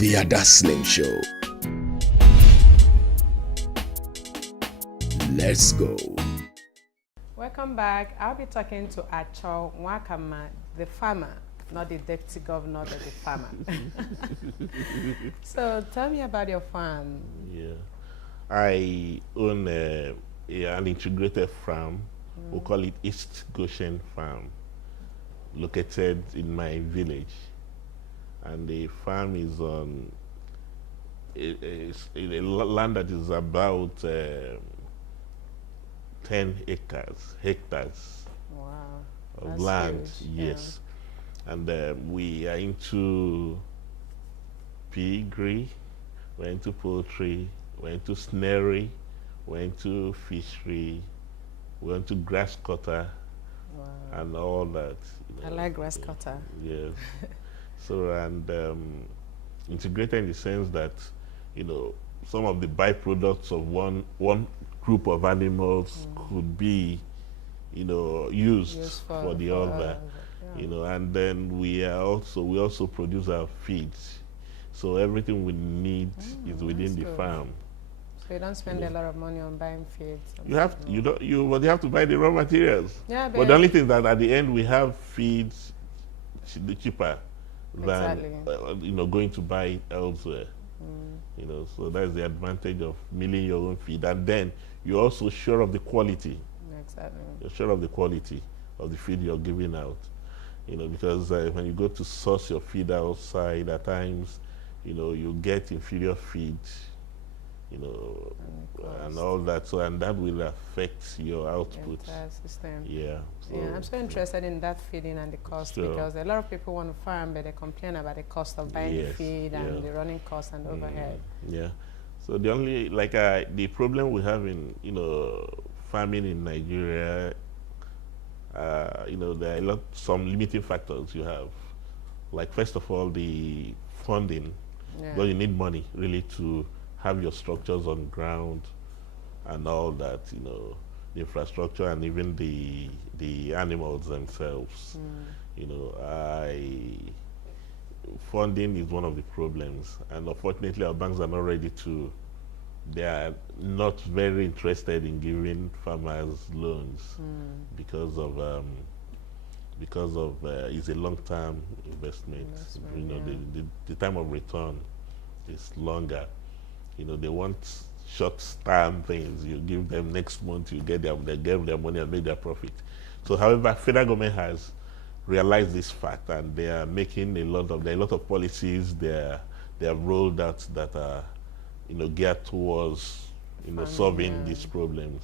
The Dazzling Show. Let's go. Welcome back. I'll be talking to Acho Nwakamma, the farmer, not the deputy governor, but the farmer. So tell me about your farm. Yeah, I own an integrated farm. We call it East Goshen Farm, located in my village. And the farm is on a land that is about 10 hectares Wow. of That's land. huge. Yes, and we are into piggery, we're into poultry, we're into snaring, we're into fishery, we're into grass cutter, Wow. and all that. I like grass cutter. Yes. So, and integrated in the sense that, some of the byproducts of one group of animals could be, used for the other. Yeah. And then we also produce our feeds. So everything we need is within the good. farm. So you don't spend a lot of money on buying feeds. But you have to buy the raw materials. Yeah, But the only thing that at the end we have feeds cheaper than Exactly. going to buy it elsewhere. So that's the advantage of milling your own feed, and then you're also sure of the quality. Exactly. You're sure of the quality of the feed you're giving out. Because when you go to source your feed outside, at times, you get inferior feed, and all that. So, and that will affect your output. Entire system. Yeah. So, Yeah, I'm so interested in that feeding and the cost, Sure. because a lot of people want to farm, but they complain about the cost of buying Yes, feed and yeah. the running costs and overhead. Yeah. So the only the problem we have in farming in Nigeria, there are some limiting factors you have. Like, first of all, the funding. Yeah. Because you need money really to have your structures on ground and all that, the infrastructure and even the animals themselves. Funding is one of the problems, and unfortunately our banks are not ready to. They are not very interested in giving farmers loans because of it's a long-term investment. The time of return is longer. They want short-term things. You give them next month, they get their money and make their profit. So, however, federal government has realized this fact, and they are making a lot of policies they have rolled out that are geared towards solving these problems.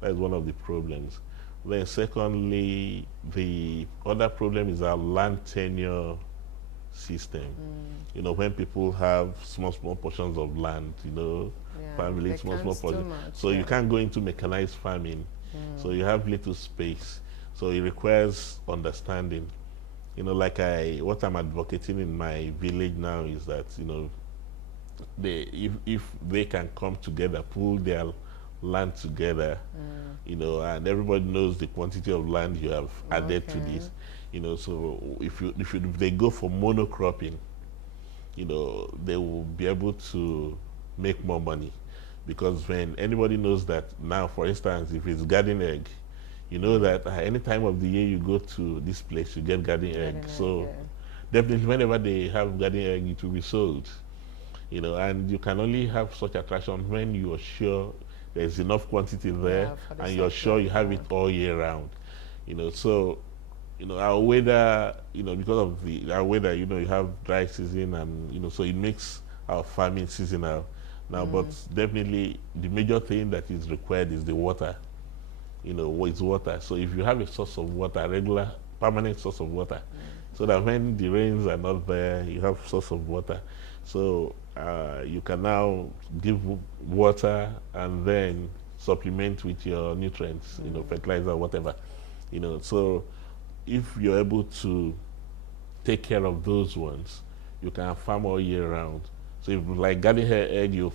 That is one of the problems. Then secondly, the other problem is our land tenure system. When people have small portions of land, families, small portions. So you can't go into mechanized farming. So you have little space. So it requires understanding. What I'm advocating in my village now is that, if they can come together, pool their land together, and everybody knows the quantity of land you have added to this, so if they go for monocropping, they will be able to make more money, because when anybody knows that now, for instance, if it's garden egg, that any time of the year you go to this place, you get garden egg. So definitely whenever they have garden egg, it will be sold. And you can only have such attraction when you are sure there's enough quantity there, and you're sure you have it all year round. So, our weather, because of our weather, you have dry season, and, so it makes our farming seasonal. Now, but definitely the major thing that is required is the water. It's water. So if you have a source of water, regular, permanent source of water, so that when the rains are not there, you have source of water. So you can now give water and then supplement with your nutrients, fertilizer, whatever. So if you're able to take care of those ones, you can farm all year round. So if like garden egg, you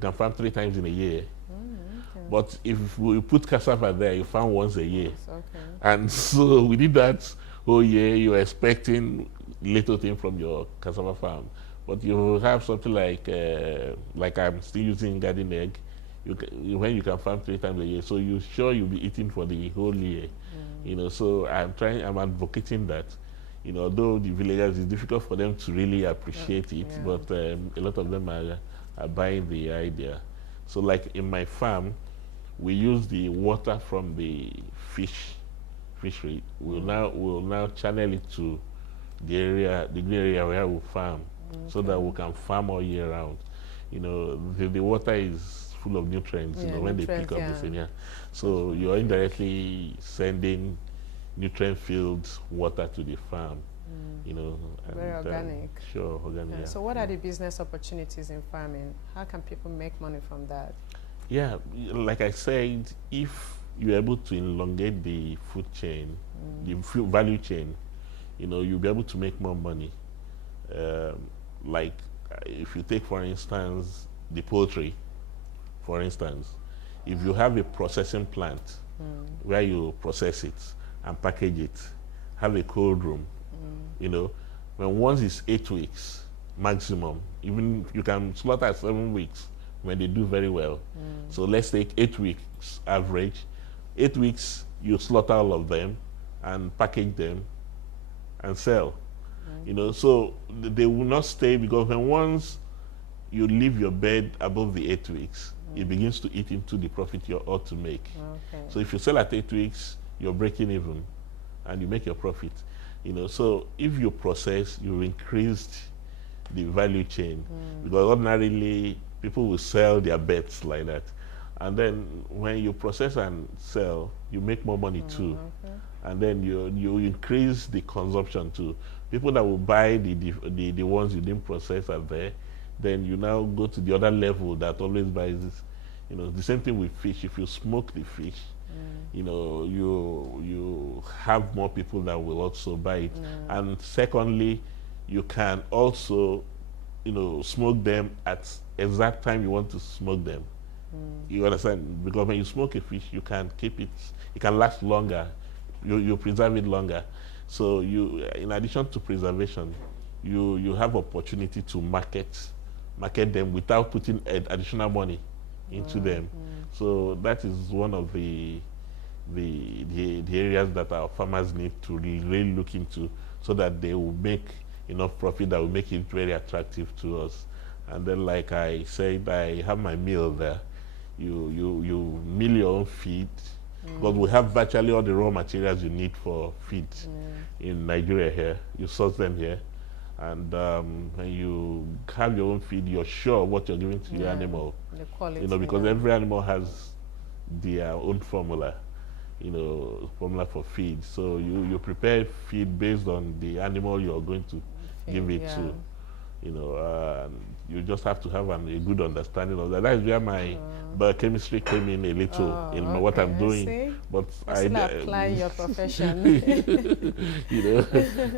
can farm 3 times in a year. Okay. But if we put cassava there, you farm once a year. Okay. And so we did that whole year. You're expecting little thing from your cassava farm. But you have something like I'm still using garden egg. When you can farm 3 times a year, so you sure you'll be eating for the whole year. So I'm advocating that. Although the villagers, it's difficult for them to really appreciate it, but a lot of them are buying the idea. So like in my farm, we use the water from the fishery. We'll now channel it to the area where we farm, so that we can farm all year round. The water is full of nutrients, when they pick up the thing. So you're indirectly sending nutrient-filled water to the farm. Very organic. Sure, organic. So what are the business opportunities in farming? How can people make money from that? Yeah, like I said, if you're able to elongate the food chain, the food value chain, you'll be able to make more money. Like if you take, for instance, the poultry, for instance, if you have a processing plant where you process it and package it, have a cold room, when once it's 8 weeks maximum, even you can slaughter at 7 weeks when they do very well. So let's take 8 weeks average. 8 weeks, you slaughter all of them and package them and sell. So they will not stay, because when once you leave your bed above the 8 weeks, it begins to eat into the profit you ought to make. So if you sell at 8 weeks, you're breaking even and you make your profit. So if you process, you've increased the value chain, because ordinarily people will sell their bets like that. And then when you process and sell, you make more money too. And then you increase the consumption too. People that will buy the ones you didn't process are there. Then you now go to the other level that always buys this. The same thing with fish. If you smoke the fish, you have more people that will also buy it. And secondly, you can also, smoke them at exact time you want to smoke them. You understand? Because when you smoke a fish, you can keep it, it can last longer. You preserve it longer. So in addition to preservation, you have opportunity to market them without putting additional money into them. So that is one of the areas that our farmers need to really look into, so that they will make enough profit that will make it very attractive to us. And then, like I said, I have my mill there. You mill your own feed, but we have virtually all the raw materials you need for feed in Nigeria here. You source them here, and when you have your own feed, you're sure what you're giving to your animal. The quality, because every animal has their own formula, formula for feed. So you prepare feed based on the animal you're going to give it to. You just have to have a good understanding of that. That is where my biochemistry came in a little in what I'm doing. But I apply your profession.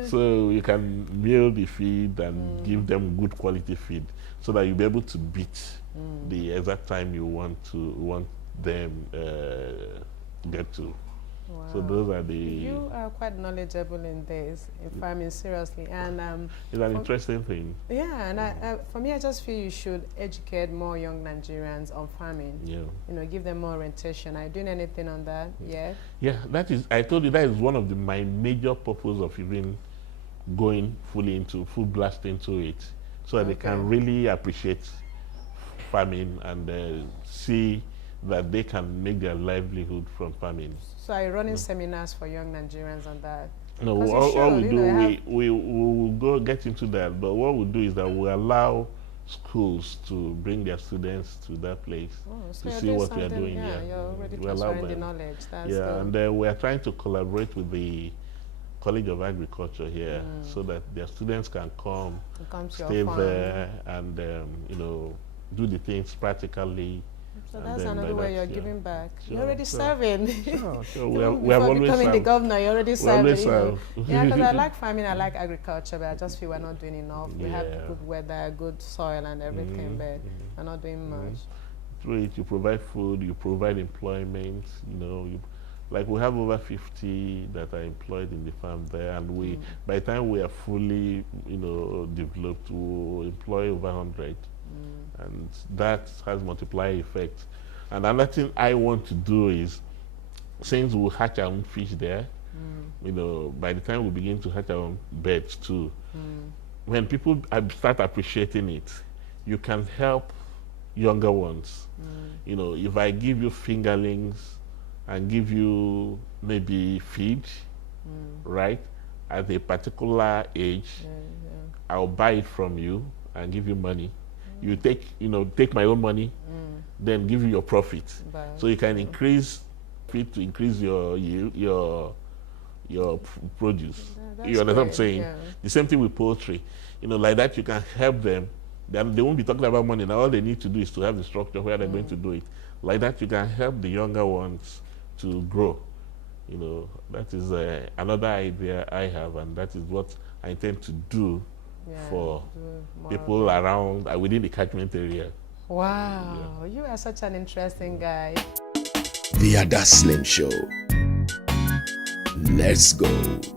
So you can mill the feed and give them good quality feed, so that you'll be able to beat the exact time you want them get to. Wow. So those are the... You are quite knowledgeable in this, in farming, seriously. And it's an interesting thing. Yeah, and for me, I just feel you should educate more young Nigerians on farming. Yeah. Give them more orientation. Are you doing anything on that yet? Yeah, that is, I told you, that is one of my major purpose of even going full blast into it, so that they can really appreciate farming and see that they can make their livelihood from farming. So are you running seminars for young Nigerians on that? No, all we do, we will go get into that, but what we do is that we allow schools to bring their students to that place to see what we are doing. Yeah, you're already transferring the knowledge. That's good. And we are trying to collaborate with the College of Agriculture here, so that their students can come stay there, and do the things practically. So that's another way you're giving back. You're already serving. Sure. We have always becoming the governor, you're already serving. Yeah, because I like farming, I like agriculture, but I just feel we're not doing enough. We have good weather, good soil and everything, but we're not doing much. Through it, you provide food, you provide employment, you like we have over 50 that are employed in the farm there, and we, by the time we are fully, developed, we'll employ over 100. And that has multiplier effect. And another thing I want to do is, since we hatch our own fish there, by the time we begin to hatch our own birds too, when people start appreciating it, you can help younger ones. If I give you fingerlings and give you maybe feed, right, at a particular age, I'll buy it from you and give you money. You take my own money, then give you your profit. So you can increase it to increase your yield, your produce. You understand what I'm saying? Yeah. The same thing with poultry. Like that, you can help them. Then they won't be talking about money. Now all they need to do is to have the structure where they're going to do it. Like that, you can help the younger ones to grow. That is another idea I have, and that is what I intend to do for people around within the catchment area. Wow, you are such an interesting guy. The Ada Slim Show. Let's go.